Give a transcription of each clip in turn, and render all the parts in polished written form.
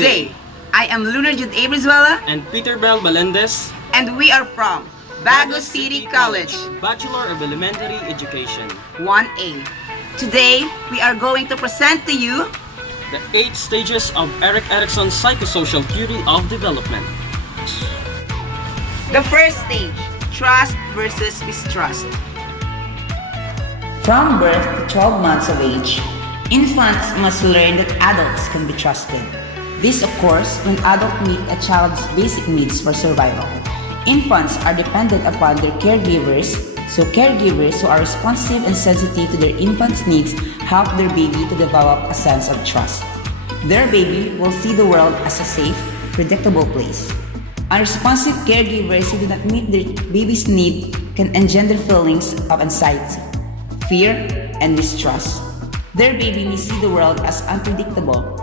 Today, I am Lunar Jude Abrizuela and Peter Bell Melendez, and we are from Bago City College, Bachelor of Elementary Education, 1A. Today, we are going to present to you the 8 stages of Erikson's psychosocial theory of development. the first stage, trust versus mistrust. From birth to 12 months of age, infants must learn that adults can be trusted. This occurs when adults meet a child's basic needs for survival. Infants are dependent upon their caregivers, so caregivers who are responsive and sensitive to their infant's needs help their baby to develop a sense of trust. Their baby will see the world as a safe, predictable place. Unresponsive caregivers who do not meet their baby's need can engender feelings of anxiety, fear, and mistrust. Their baby may see the world as unpredictable.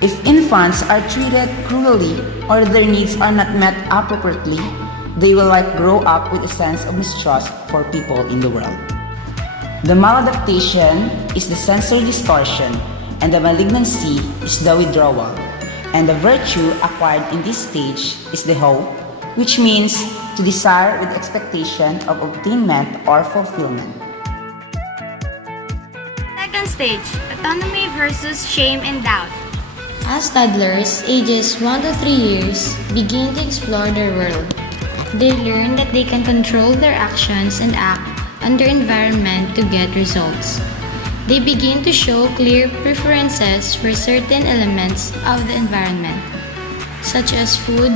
If infants are treated cruelly or their needs are not met appropriately, they will grow up with a sense of mistrust for people in the world. The maladaptation is the sensory distortion, and the malignancy is the withdrawal. And the virtue acquired in this stage is the hope, which means to desire with expectation of obtainment or fulfillment. Second stage, autonomy versus shame and doubt. As toddlers, ages 1 to 3 years, begin to explore their world. They learn that they can control their actions and act on their environment to get results. They begin to show clear preferences for certain elements of the environment, such as food,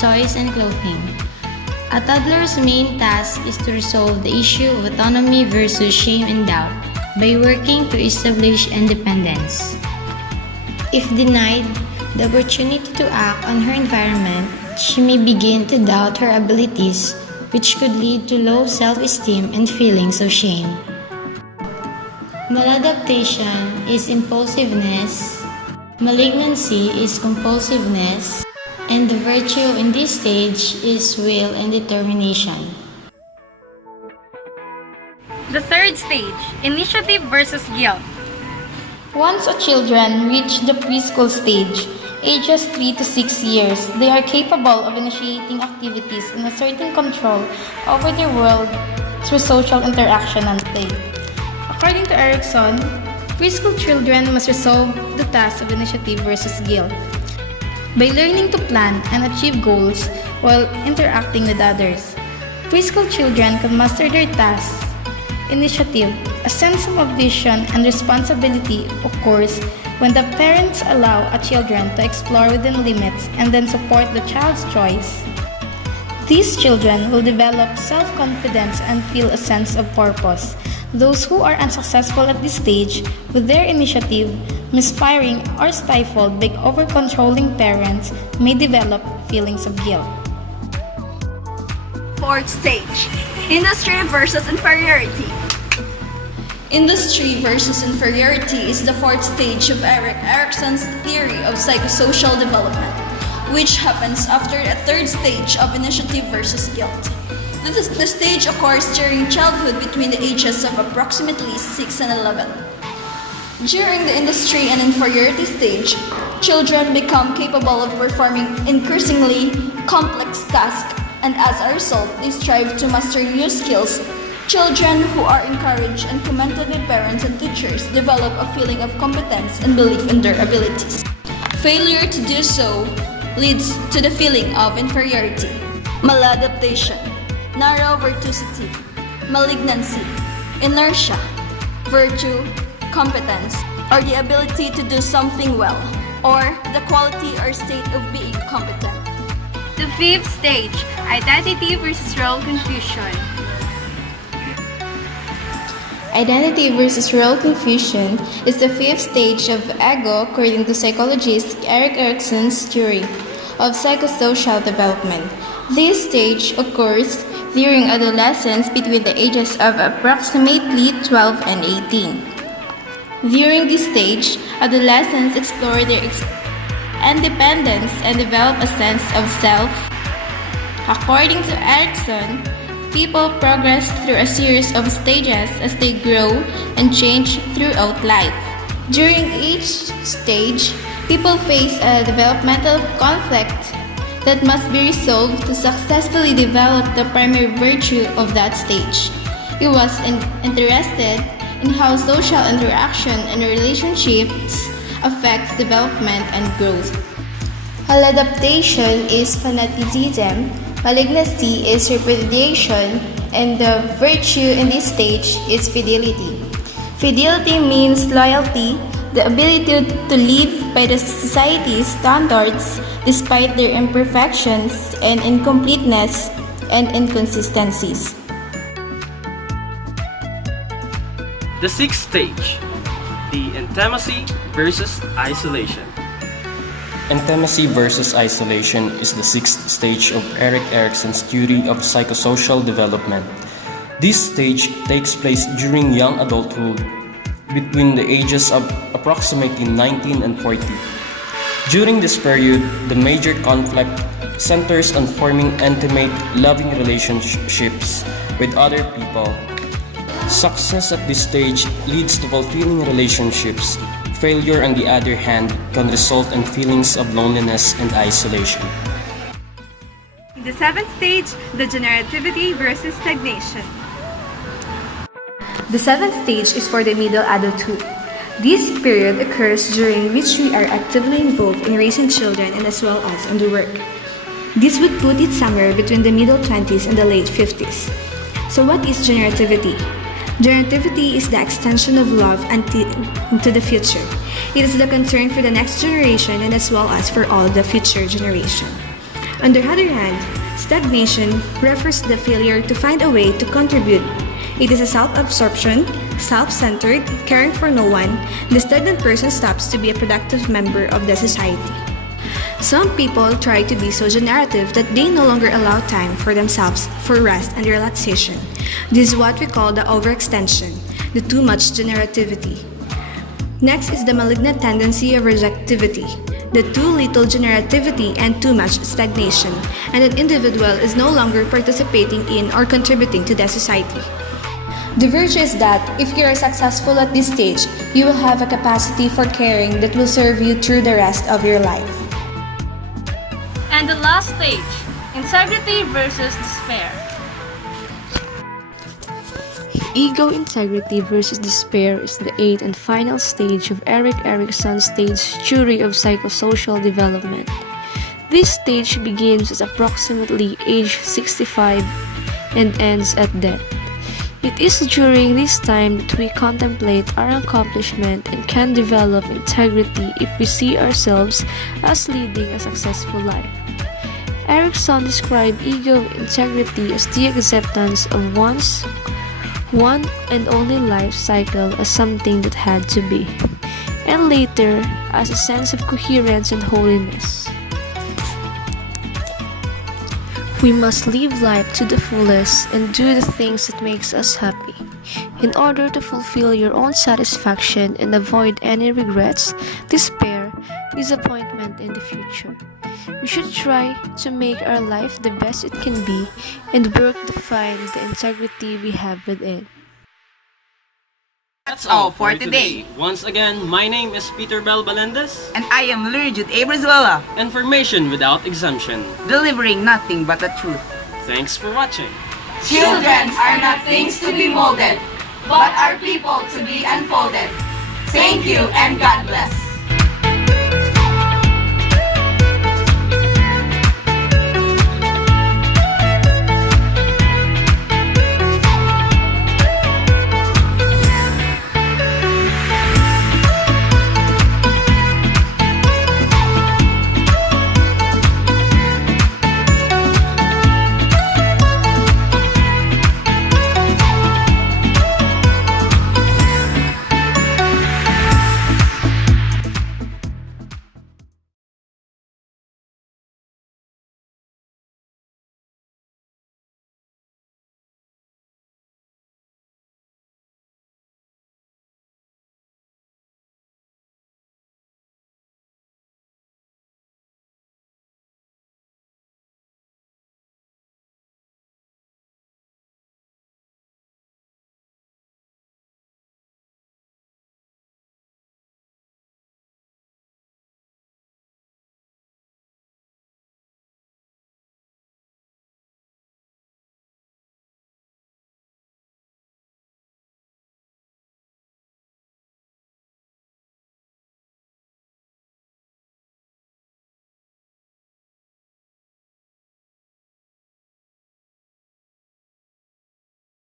toys, and clothing. A toddler's main task is to resolve the issue of autonomy versus shame and doubt by working to establish independence. If denied the opportunity to act on her environment, she may begin to doubt her abilities, which could lead to low self-esteem and feelings of shame. Maladaptation is impulsiveness, malignancy is compulsiveness, and the virtue in this stage is will and determination. The third stage, initiative versus guilt. Once children reach the preschool stage, ages 3 to 6 years, they are capable of initiating activities and asserting control over their world through social interaction and play. According to Erikson, preschool children must resolve the task of initiative versus guilt by learning to plan and achieve goals while interacting with others. Preschool children can master their tasks. Initiative, a sense of vision and responsibility occurs when the parents allow a children to explore within limits and then support the child's choice. These children will develop self-confidence and feel a sense of purpose. Those who are unsuccessful at this stage with their initiative, misfiring or stifled by over-controlling parents may develop feelings of guilt. Fourth stage, industry versus inferiority. Industry versus inferiority is the fourth stage of Erikson's theory of psychosocial development, which happens after the third stage of initiative versus guilt. The stage occurs during childhood between the ages of approximately 6 and 11. During the industry and inferiority stage, children become capable of performing increasingly complex tasks, and as a result, they strive to master new skills. Children who are encouraged and commended by parents and teachers develop a feeling of competence and belief in their abilities. Failure to do so leads to the feeling of inferiority. Maladaptation, narrow virtuosity, malignancy, inertia, virtue, competence, or the ability to do something well, or the quality or state of being competent. The fifth stage, identity versus role confusion. Identity versus role confusion is the fifth stage of ego according to psychologist Erikson's theory of psychosocial development. This stage occurs during adolescence between the ages of approximately 12 and 18. During this stage, adolescents explore their independence and develop a sense of self. According to Erikson, people progress through a series of stages as they grow and change throughout life. During each stage, People face a developmental conflict that must be resolved to successfully develop the primary virtue of that stage. He was interested in how social interaction and relationships affects development and growth. Maladaptation is fanaticism, malignancy is repudiation, and the virtue in this stage is fidelity. Fidelity means loyalty, the ability to live by the society's standards despite their imperfections and incompleteness and inconsistencies. The sixth stage, the intimacy versus isolation. Intimacy versus isolation is the sixth stage of Erik Erikson's theory of psychosocial development. This stage takes place during young adulthood between the ages of approximately 19 and 40. During this period, the major conflict centers on forming intimate, loving relationships with other people. Success at this stage leads to fulfilling relationships. Failure, on the other hand, can result in feelings of loneliness and isolation. In the seventh stage, the generativity versus stagnation. The seventh stage is for the middle adulthood. This period occurs during which we are actively involved in raising children and as well as on the work. This would put it somewhere between the middle 20s and the late 50s. So what is generativity? Generativity is the extension of love into the future. It is the concern for the next generation and as well as for all the future generation. On the other hand, stagnation refers to the failure to find a way to contribute. It is a self-absorption, self-centered, caring for no one. The stagnant person stops to be a productive member of the society. Some people try to be so generative that they no longer allow time for themselves for rest and relaxation. This is what we call the overextension, the too much generativity. Next is the malignant tendency of rejectivity, the too little generativity and too much stagnation, and an individual is no longer participating in or contributing to the society. The virtue is that if you are successful at this stage, you will have a capacity for caring that will serve you through the rest of your life. And the last stage, integrity versus despair. Ego integrity versus despair is the eighth and final stage of Erik Erikson's theory of psychosocial development. This stage begins at approximately age 65 and ends at death. It is during this time that we contemplate our accomplishment and can develop integrity if we see ourselves as leading a successful life. Erikson described ego integrity as the acceptance of one's one and only life cycle as something that had to be, and later as a sense of coherence and holiness. We must live life to the fullest and do the things that makes us happy. In order to fulfill your own satisfaction and avoid any regrets, despair, disappointment in the future. We should try to make our life the best it can be and work to find the integrity we have within. That's all for today. Once again, my name is Peter Bel Balendez. And I am Lurjud Abrazuela, Information without exemption. delivering nothing but the truth. Thanks for watching. Children are not things to be molded, but are people to be unfolded. Thank you and God bless.